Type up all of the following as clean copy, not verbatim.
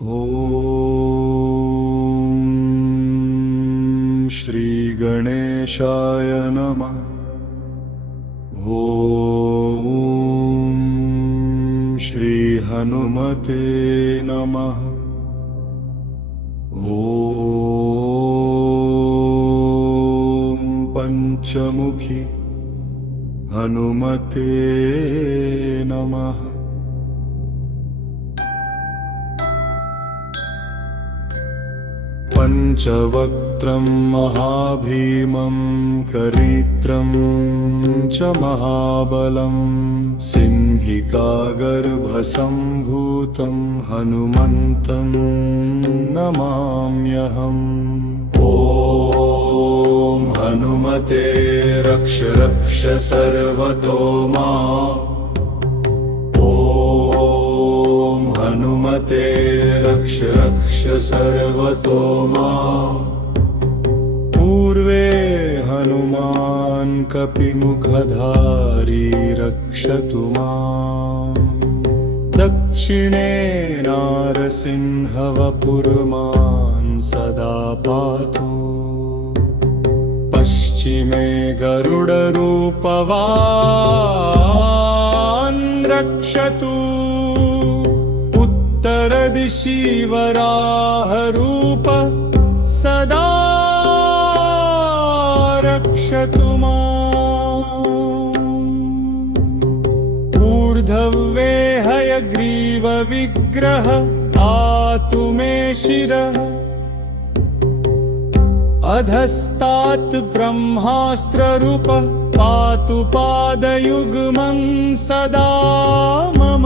ॐ श्री गणेशाय नमः। ॐ श्री हनुमते नमः। ॐ पंचमुखी हनुमते नमः। पंचवक्त्रं महाभीमं करित्रं च महाबलं सिंहिकागर्भसम्भूतं हनुमन्तं नमाम्यहम्। ॐ हनुमते रक्ष रक्ष सर्वतो माम्। हनुमते रक्ष रक्ष सर्वतो माम्। पूर्वे हनुमान् कपिमुखधारी रक्षतु माम्। दक्षिणे नारसिंहवपुर्मान् सदा पातु। पश्चिमे गरुडरूपवान् रक्षतु। उत्तरदिशि वराहरूप सदा रक्षतु माम्। ऊर्ध्वे हयग्रीवविग्रह पातु मे शिरः। अधस्तात् ब्रह्मास्त्ररूप पातु पादयुग्मं सदा मम।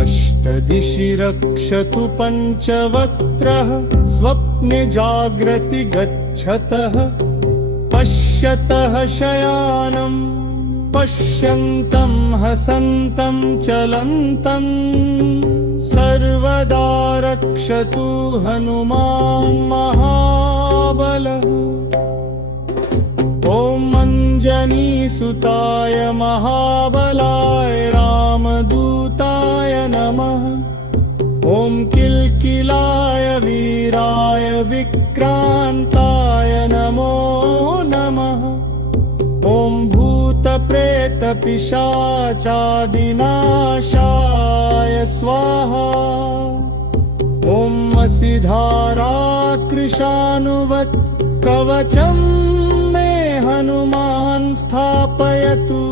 अष्टदिशि रक्षतु पञ्चवक्त्रः स्वप्ने जाग्रति गच्छतः। पश्यतः शयानं पश्यन्तं हसन्तं चलन्तं सर्वदा रक्षतु हनुमान् महाबलः। ॐ अञ्जनीसुताय महाबलाय रामदूताय नमः। ॐ किल्किलाय वीराय विक्रान्ताय नमो नमः। ॐ भूतप्रेतपिशाचादिनाशाय स्वाहा। ॐ असिधाराकृशानुवत् कवचं मे हनुमान् स्थापयतु।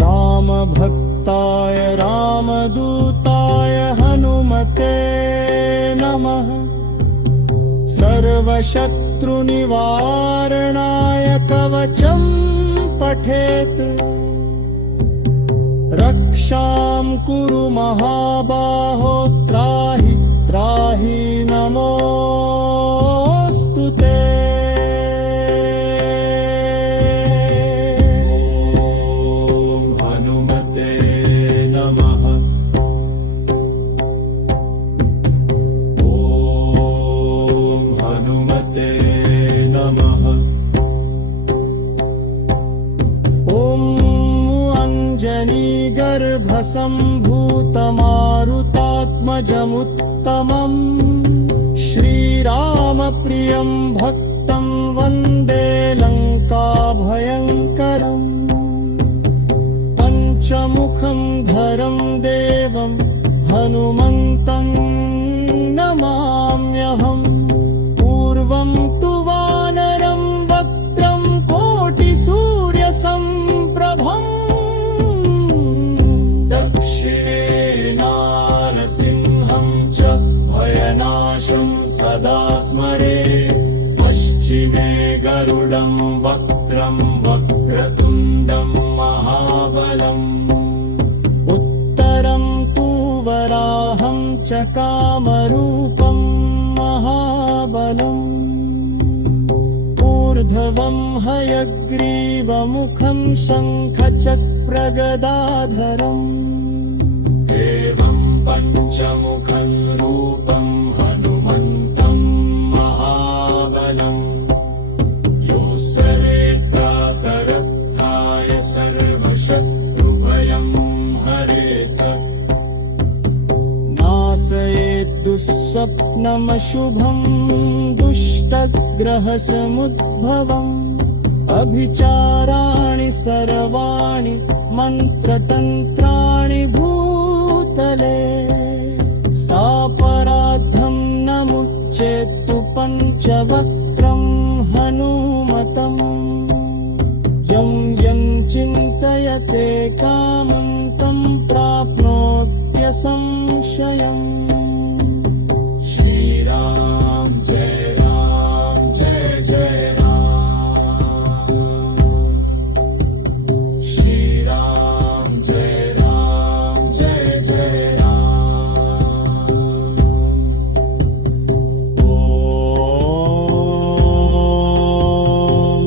रामभक्ताय रामदूताय हनुमते नमः। सर्वशत्रुनिवारणाय कवचं पठेत्। रक्षां कुरु महाबाहो त्राहि त्राहि नमोऽस्तु ते। ॐ हनुमते नमः। ॐ हनुमते नमः। ॐ अञ्जनीगर्भसम्भूतमारुतात्मजमुत्तमम् श्रीरामप्रियं भक्तं वन्दे लङ्काभयङ्करम्। पञ्चमुखं धरं देवं हनुमन्तं नमाम्यहम्। पूर्वं तु वानरं वक्त्रं कोटिसूर्यसम्प्रभम्। दक्षिणे नारसिंहं च भयनाशं सदा स्मरे। पश्चिमे गरुडं वक्त्रं वक्रतुण्डं महाबलम्। उत्तरं तु वराहं च कामरूपं महाबलम्। ऊर्ध्वं हयग्रीवमुखं शङ्खचक्रगदाधरम्। एवं पञ्चमुखं रूपं हनुमन्तं महाबलम्। यो सर्वेत्रातरत्थाय सर्वशक्तिधराय स्मरेत् नाशयेत् दुःस्वप्नमशुभं दुष्टग्रहसमुद्भवम् अभिचाराणि सर्वाणि मन्त्रतन्त्राणि भूतले सापराधं न मुच्येत्तु पञ्चवक्त्रं हनुमतम् यं यं चिन्तयते कामं तं प्राप्नोत्यसंशयम् श्रीराम जय जय राम श्रीराम जय जय राम ॐ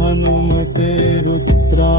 हनुमते रुद्रावताराय